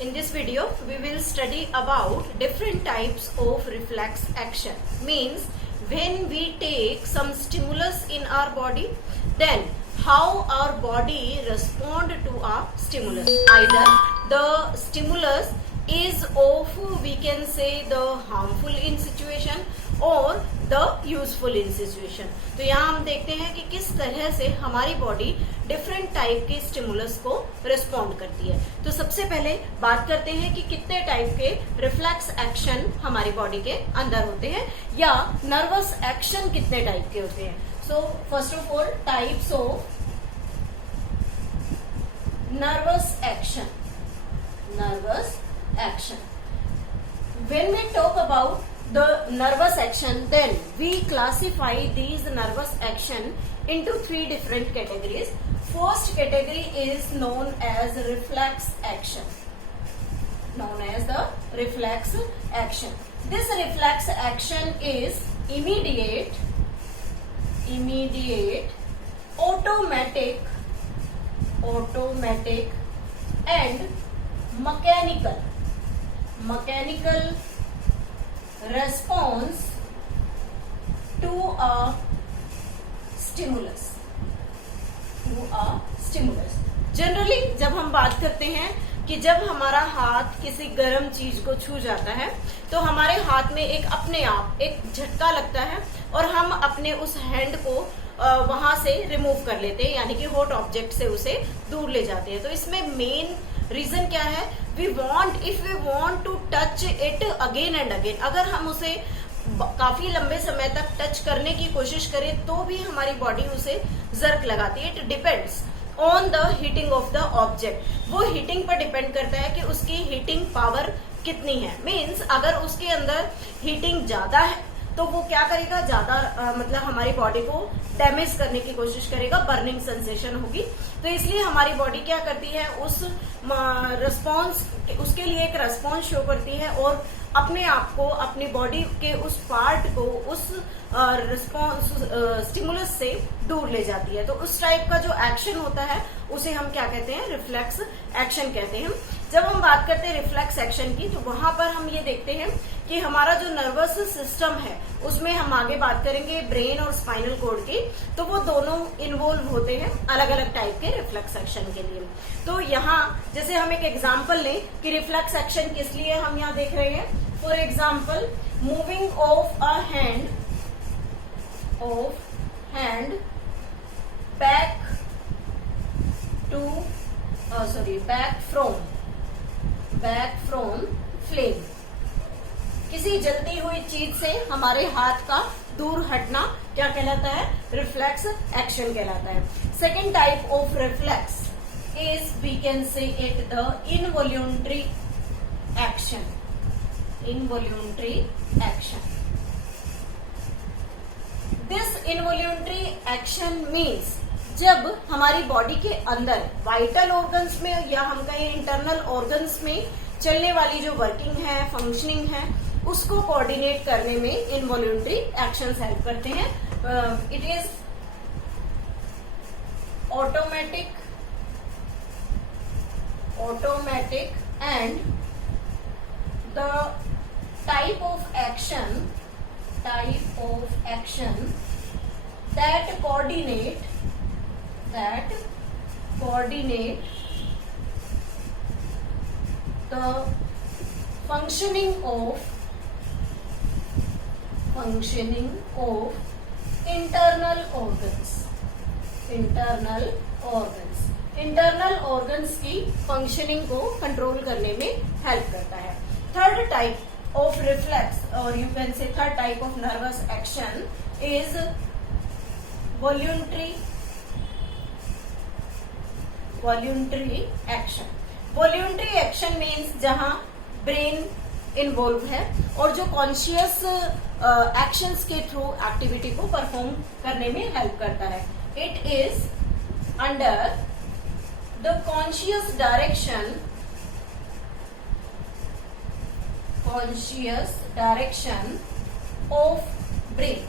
In this video, we will study about different types of reflex action. Means when we take some stimulus in our body, then how our body respond to a stimulus. Either the stimulus is of, we can say, the harmful in situation और the useful in situation. तो यहाँ हम देखते हैं कि किस तरह से हमारी बॉडी डिफरेंट टाइप के स्टिमुलस को रिस्पॉन्ड करती है. तो सबसे पहले बात करते हैं कि कितने टाइप के रिफ्लेक्स एक्शन हमारी बॉडी के अंदर होते हैं या नर्वस एक्शन कितने टाइप के होते हैं. So first of all types of nervous action. Nervous action. When we talk about the nervous action, then we classify these nervous action into three different categories. First category is known as reflex action. Known as the reflex action. This reflex action is immediate, automatic and mechanical response to a stimulus. Generally जब हम बात करते हैं कि जब हमारा हाथ किसी गर्म चीज को छू जाता है तो हमारे हाथ में एक अपने आप एक झटका लगता है और हम अपने उस हैंड को वहां से रिमूव कर लेते हैं, यानी कि हॉट ऑब्जेक्ट से उसे दूर ले जाते हैं. तो इसमें मेन रीजन क्या है? If we want to touch it again and again, अगर हम उसे काफी लंबे समय तक टच करने की कोशिश करें तो भी हमारी बॉडी उसे जर्क लगाती है. It depends on the heating of the object. वो हीटिंग पर डिपेंड करता है कि उसकी हीटिंग पावर कितनी है. मीन्स अगर उसके अंदर हीटिंग ज्यादा है तो वो क्या करेगा, ज्यादा मतलब हमारी बॉडी को डैमेज करने की कोशिश करेगा, बर्निंग सेंसेशन होगी. तो इसलिए हमारी बॉडी क्या करती है, उस रिस्पॉन्स उसके लिए एक रिस्पॉन्स शो करती है और अपने आप को, अपनी बॉडी के उस पार्ट को उस रिस्पॉन्स स्टिमुलस से दूर ले जाती है. तो उस टाइप का जो एक्शन होता है उसे हम क्या कहते हैं, रिफ्लेक्स एक्शन कहते हैं. जब हम बात करते हैं रिफ्लेक्स एक्शन की तो वहां पर हम ये देखते हैं कि हमारा जो नर्वस सिस्टम है उसमें हम आगे बात करेंगे ब्रेन और स्पाइनल कॉर्ड की, तो वो दोनों इन्वॉल्व होते हैं अलग अलग टाइप के रिफ्लेक्स एक्शन के लिए. तो यहाँ जैसे हम एक एग्जांपल लें कि रिफ्लेक्स एक्शन किस लिए हम यहाँ देख रहे हैं. For example, moving of a hand back from flame. किसी जलती हुई चीज से हमारे हाथ का दूर हटना क्या कहलाता है, रिफ्लेक्स एक्शन कहलाता है. Second type of reflex is, we can say it, the involuntary action. This involuntary action means जब हमारी बॉडी के अंदर वाइटल ऑर्गन्स में या हम कहें इंटरनल ऑर्गन्स में चलने वाली जो वर्किंग है, फंक्शनिंग है, उसको कोऑर्डिनेट करने में इनवॉल्यूंटरी एक्शंस हेल्प करते हैं. It is automatic and the type of action that coordinate the functioning of internal organs की फंक्शनिंग को कंट्रोल करने में हेल्प करता है. थर्ड टाइप ऑफ रिफ्लेक्स और you can say third type of nervous action is voluntary action. Voluntary action means जहां brain involve है और जो कॉन्शियस एक्शंस के थ्रू एक्टिविटी को परफॉर्म करने में हेल्प करता है. It is under the conscious direction of brain.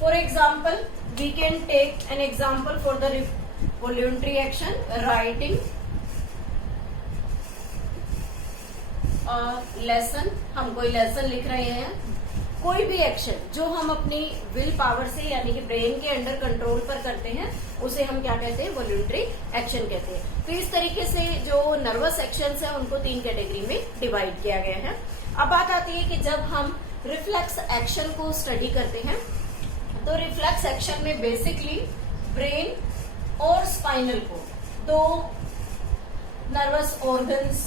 For example, we can take an example for the voluntary action, writing lesson, हम कोई लेसन लिख रहे हैं, कोई भी एक्शन जो हम अपनी विल पावर से यानी कि ब्रेन के अंडर कंट्रोल पर करते हैं उसे हम क्या कहते हैं, वॉल्यूंटरी एक्शन कहते हैं। तो इस तरीके से जो नर्वस एक्शंस हैं उनको 3 कैटेगरी में डिवाइड किया गया है। अब बात आती है कि जब हम रिफ्लेक्स एक्शन को स्टडी करते हैं तो रिफ्लेक्स एक्शन में बेसिकली ब्रेन और स्पाइनल को 2 नर्वस ऑर्गन्स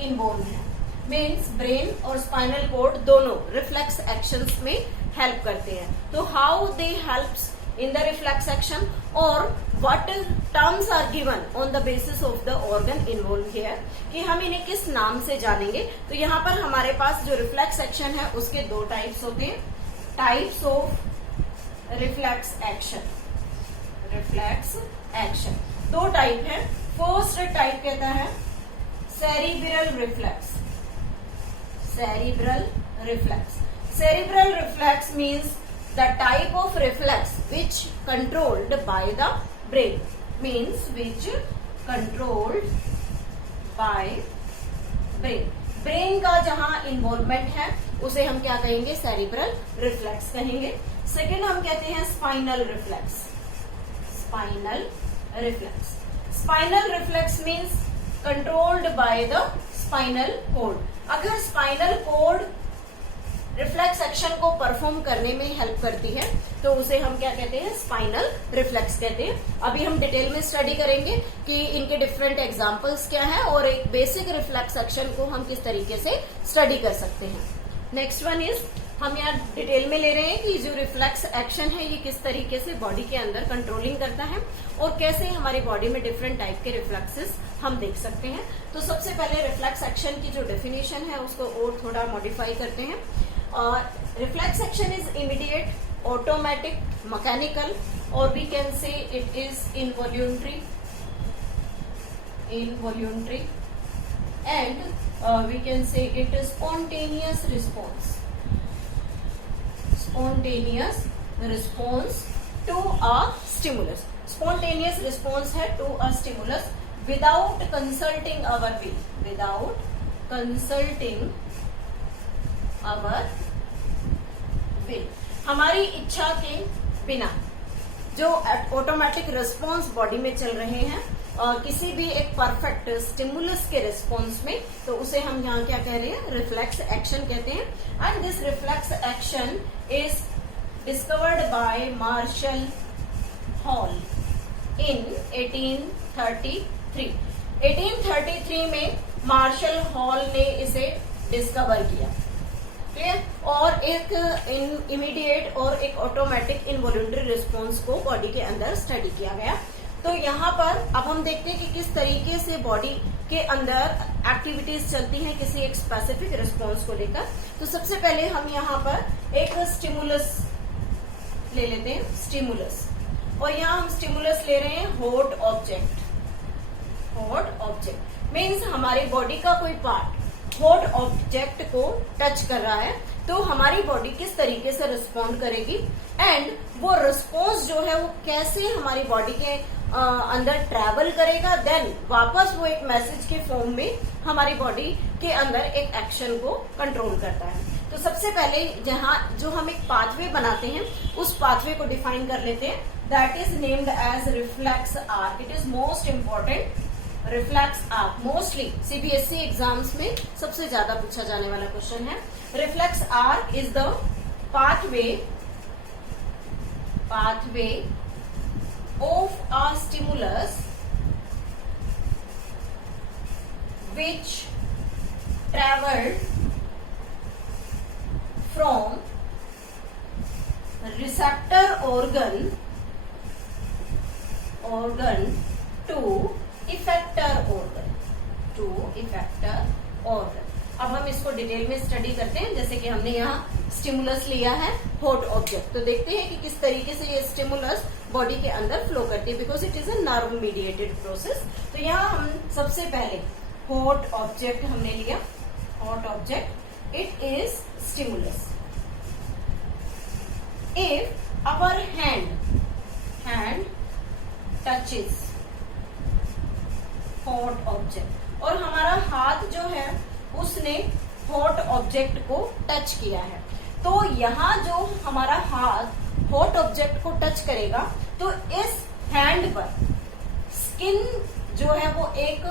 इन्वॉल्व है। मीन्स ब्रेन और स्पाइनल कोड दोनों रिफ्लेक्स एक्शंस में हेल्प करते हैं। तो how they helps in the reflex action और what terms are given on the basis of the organ involve here, कि हम इन्हें किस नाम से जानेंगे। तो यहाँ पर हमारे पास जो रिफ्लेक्स एक्शन है उसके 2 टाइप्स होते हैं। Types of reflex action, reflex action 2 type है। फर्स्ट टाइप कहता है cerebral reflex, cerebral reflex. Cerebral reflex means the type of reflex which controlled by the brain, means which controlled by brain. Brain का जहां involvement है उसे हम क्या कहेंगे, सेरिब्रल रिफ्लेक्स कहेंगे। सेकेंड हम कहते हैं spinal reflex, spinal reflex. Spinal reflex means controlled by the spinal cord. अगर स्पाइनल कोड रिफ्लेक्स एक्शन को परफॉर्म करने में हेल्प करती है तो उसे हम क्या कहते हैं, स्पाइनल रिफ्लेक्स कहते हैं। अभी हम डिटेल में स्टडी करेंगे कि इनके डिफरेंट एग्जांपल्स क्या हैं और एक बेसिक रिफ्लेक्स एक्शन को हम किस तरीके से स्टडी कर सकते हैं। नेक्स्ट वन इज, हम यहाँ डिटेल में ले रहे हैं कि जो रिफ्लेक्स एक्शन है ये किस तरीके से बॉडी के अंदर कंट्रोलिंग करता है और कैसे हमारी बॉडी में डिफरेंट टाइप के रिफ्लेक्सेस हम देख सकते हैं। तो सबसे पहले रिफ्लेक्स एक्शन की जो डेफिनेशन है उसको और थोड़ा मॉडिफाई करते हैं। Reflex action is immediate, automatic, mechanical और we can say it is involuntary and we can say it is spontaneous response to a stimulus. Spontaneous response है to a stimulus without consulting our will, हमारी इच्छा के बिना जो automatic response body में चल रहे हैं किसी भी एक परफेक्ट स्टिमुलस के रिस्पॉन्स में, तो उसे हम यहाँ क्या कह रहे हैं, रिफ्लेक्स एक्शन कहते हैं। And this reflex action is discovered by Marshall Hall in 1833। 1833 में मार्शल हॉल ने इसे डिस्कवर किया, क्लियर, और एक इमीडिएट और एक ऑटोमेटिक इनवॉल्यूंटरी रिस्पॉन्स को बॉडी के अंदर स्टडी किया गया। तो यहाँ पर अब हम देखते हैं कि किस तरीके से बॉडी के अंदर एक्टिविटीज चलती हैं किसी एक स्पेसिफिक रिस्पॉन्स को लेकर। तो सबसे पहले हम यहाँ पर एक स्टिमुलस ले लेते हैं, स्टिमुलस, और यहाँ हम स्टिमुलस ले रहे हैं hot object. Hot object means हमारी बॉडी का कोई पार्ट हॉट ऑब्जेक्ट को टच कर रहा है तो हमारी बॉडी किस तरीके से रिस्पॉन्ड करेगी एंड वो रिस्पॉन्स जो है वो कैसे हमारी बॉडी के अंदर ट्रैवल करेगा, देन वापस वो एक मैसेज के फॉर्म में हमारी बॉडी के अंदर एक एक्शन को कंट्रोल करता है। तो सबसे पहले जहां जो हम एक पाथवे बनाते हैं उस पाथवे को डिफाइन कर लेते हैं, that is named as reflex arc. It is most important, reflex arc mostly CBSE exams में सबसे ज्यादा पूछा जाने वाला क्वेश्चन है। Reflex arc is the pathway of a stimulus which traveled from receptor organ to effector organ। अब हम इसको डिटेल में स्टडी करते हैं। जैसे कि हमने यहाँ स्टिमुलस लिया है हॉट ऑब्जेक्ट, तो देखते हैं कि किस तरीके से ये स्टिमुलस बॉडी के अंदर फ्लो करती है, because it is a nerve mediated process. तो यहाँ हम सबसे पहले हॉट ऑब्जेक्ट हमने लिया, hot object, it is stimulus. If our hand touches hot object, और हमारा हाथ जो है उसने हॉट ऑब्जेक्ट को टच किया है। तो यहाँ जो हमारा हाथ हॉट ऑब्जेक्ट को टच करेगा तो इस हैंड पर स्किन जो है वो एक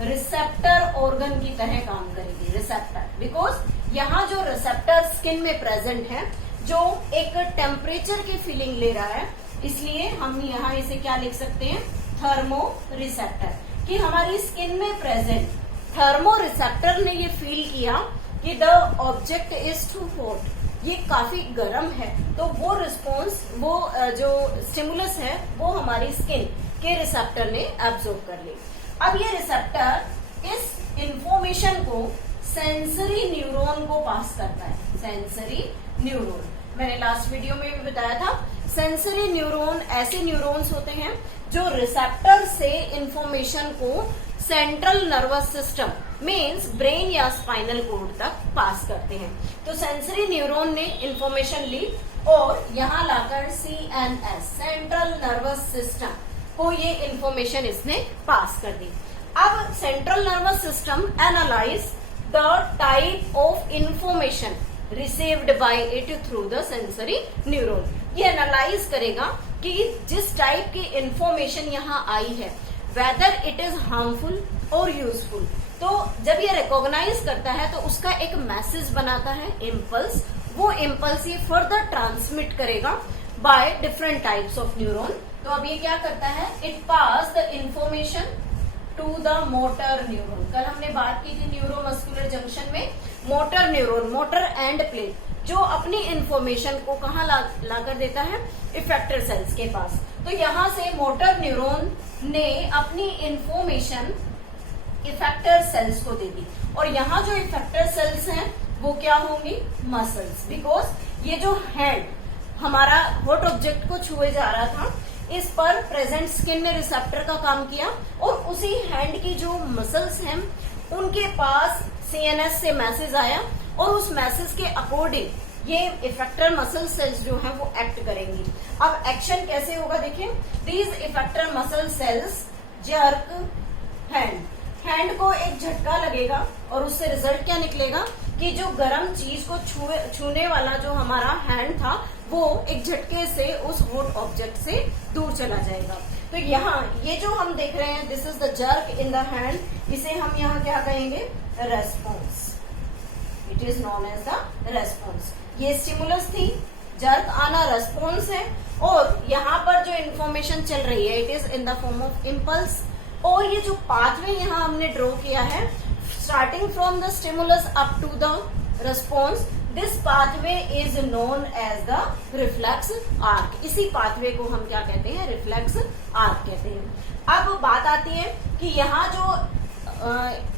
रिसेप्टर ऑर्गन की तरह काम करेगी, रिसेप्टर, बिकॉज यहाँ जो रिसेप्टर स्किन में प्रेजेंट है जो एक टेम्परेचर की फीलिंग ले रहा है, इसलिए हम यहाँ इसे क्या लिख सकते हैं, थर्मो रिसेप्टर, कि हमारी स्किन में प्रेजेंट थर्मो रिसेप्टर ने ये फील किया कि the object is too hot, ये काफी गर्म है, तो वो रिस्पॉन्स, वो जो स्टिमुलस है वो हमारी स्किन के रिसेप्टर ने एब्जॉर्ब कर ली। अब ये रिसेप्टर इस इंफॉर्मेशन को सेंसरी न्यूरॉन को पास करता है, सेंसरी न्यूरॉन, मैंने लास्ट वीडियो में भी बताया था। सेंसरी न्यूरॉन ऐसे न्यूरॉन्स होते हैं जो रिसेप्टर से इंफॉर्मेशन को central nervous system means brain या स्पाइनल कॉर्ड तक पास करते हैं। तो सेंसरी न्यूरॉन ने इंफॉर्मेशन ली और यहाँ लाकर CNS सेंट्रल नर्वस सिस्टम को ये इंफॉर्मेशन इसने पास कर दी। अब central nervous system analyse the type of information received by it through the sensory neuron, ये एनालाइज करेगा कि जिस टाइप की इंफॉर्मेशन यहाँ आई है वेदर इट इज हार्मफुल और यूजफुल, तो जब ये रिकॉग्नाइज करता है तो उसका एक मैसेज बनाता है, इम्पल्स, वो इम्पल्स ये फर्दर ट्रांसमिट करेगा by different types of neuron. तो अब ये क्या करता है, it pass the information to the motor neuron. कल हमने बात की थी न्यूरोमस्कुलर जंक्शन में motor neuron, motor end plane, जो अपनी इंफॉर्मेशन को कहाँ लाकर देता है, इफेक्टर सेल्स के पास। तो यहाँ से मोटर न्यूरॉन ने अपनी इंफॉर्मेशन इफेक्टर सेल्स को दे दी, और यहाँ जो इफेक्टर सेल्स हैं वो क्या होंगी, मसल्स, बिकॉज ये जो हैंड हमारा हॉट ऑब्जेक्ट को छुए जा रहा था, इस पर प्रेजेंट स्किन ने रिसेप्टर का काम किया, और उसी हैंड की जो मसल्स हैं उनके पास CNS से मैसेज आया, और उस मैसेज के अकॉर्डिंग ये इफेक्टर मसल सेल्स जो है वो एक्ट करेंगी। अब एक्शन कैसे होगा देखिए, these effector muscle cells jerk hand को एक झटका लगेगा, और उससे रिजल्ट क्या निकलेगा कि जो गर्म चीज को छूने वाला जो हमारा हैंड था वो एक झटके से उस हॉट ऑब्जेक्ट से दूर चला जाएगा। तो यहाँ ये जो हम देख रहे हैं, this is the jerk in the hand, इसे हम यहाँ क्या कहेंगे, response, it is known as the response. ये स्टिमुलस थी, जर्क आना रेस्पॉन्स है, और यहाँ पर जो इंफॉर्मेशन चल रही है it is in the form of impulse. और ये जो पाथवे यहाँ हमने ड्रॉ किया है, starting from the stimulus up to the response, this pathway is known as the reflex arc. इसी पाथवे को हम क्या कहते हैं, रिफ्लेक्स आर्क कहते हैं। अब बात आती है कि यहाँ जो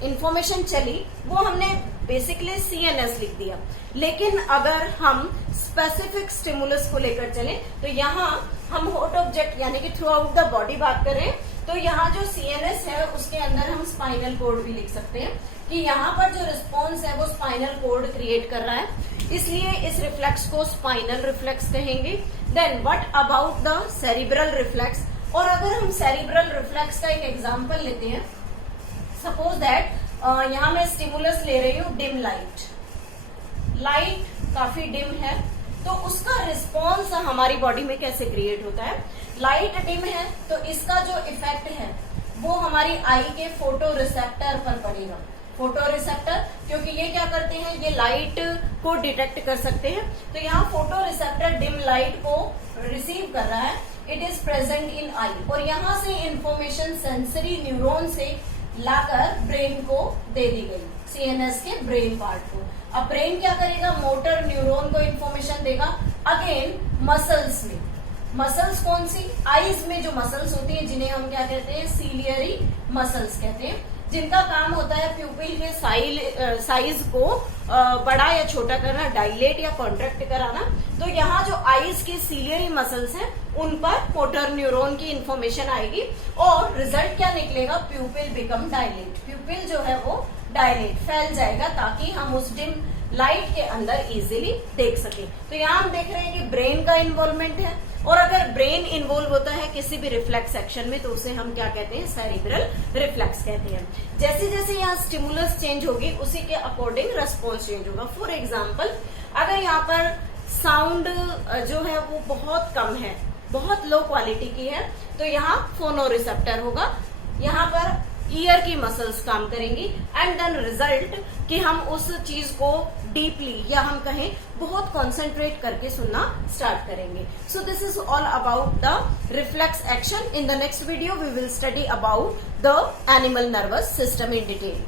इंफॉर्मेशन चली वो हमने बेसिकली CNS लिख दिया, लेकिन अगर हम स्पेसिफिक स्टिमुलस को लेकर चले तो यहाँ हम हॉट ऑब्जेक्ट यानी कि थ्रू आउट द बॉडी बात करें तो यहाँ जो CNS है उसके अंदर हम स्पाइनल कोड भी लिख सकते हैं कि यहाँ पर जो रिस्पॉन्स है वो स्पाइनल कोड क्रिएट कर रहा है, इसलिए इस रिफ्लेक्स को स्पाइनल रिफ्लेक्स कहेंगे। Then what about the cerebral reflex, और अगर हम सेरिब्रल रिफ्लेक्स का एक एग्जांपल लेते हैं, सपोज दैट यहाँ मैं स्टिमुलस ले रही हूँ डिम लाइट काफी डिम है, तो उसका रिस्पॉन्स हमारी बॉडी में कैसे क्रिएट होता है, लाइट डिम है तो इसका जो इफेक्ट है वो हमारी आई के फोटो रिसेप्टर पर पड़ेगा, फोटो रिसेप्टर, क्योंकि ये क्या करते हैं, ये लाइट को डिटेक्ट कर सकते हैं। तो यहाँ फोटो रिसेप्टर डिम लाइट को रिसीव कर रहा है, इट इज प्रेजेंट इन आई, और यहाँ से इंफॉर्मेशन सेंसरी न्यूरॉन से लाकर ब्रेन को दे दी गई, CNS के ब्रेन पार्ट को। अब ब्रेन क्या करेगा, मोटर न्यूरॉन को इंफॉर्मेशन देगा अगेन मसल्स में। मसल्स कौन सी, आईज में जो मसल्स होती हैं जिन्हें हम क्या कहते हैं, सीलियरी मसल्स कहते हैं, जिनका काम होता है प्यूपिल के साइज को बड़ा या छोटा करना, डायलेट या कॉन्ट्रैक्ट कराना। तो यहाँ जो आईज की सीलियरी मसल्स हैं उन पर मोटर न्यूरॉन की इंफॉर्मेशन आएगी, और रिजल्ट क्या निकलेगा, प्यूपिल बिकम डायलेट, प्यूपिल जो है वो डायलेट फैल जाएगा ताकि हम उस डिम लाइट के अंदर इजीली देख सके। तो यहाँ हम देख रहे हैं कि ब्रेन का इन्वॉल्वमेंट है, और अगर ब्रेन इन्वॉल्व होता है किसी भी रिफ्लेक्स एक्शन में तो उसे हम क्या कहते हैं, सेरिब्रल रिफ्लेक्स कहते हैं। जैसे जैसे यहाँ स्टिमुलस चेंज होगी उसी के अकॉर्डिंग रेस्पॉन्स चेंज होगा। फॉर एग्जाम्पल, अगर यहाँ पर साउंड जो है वो बहुत कम है, बहुत लो क्वालिटी की है, तो यहाँ फोनो रिसेप्टर होगा, यहाँ पर ईयर की मसल्स काम करेंगी एंड देन रिजल्ट कि हम उस चीज को डीपली या हम कहें बहुत कॉन्सेंट्रेट करके सुनना स्टार्ट करेंगे। So this is all about the reflex action. In the next video we will study about the animal nervous system in detail.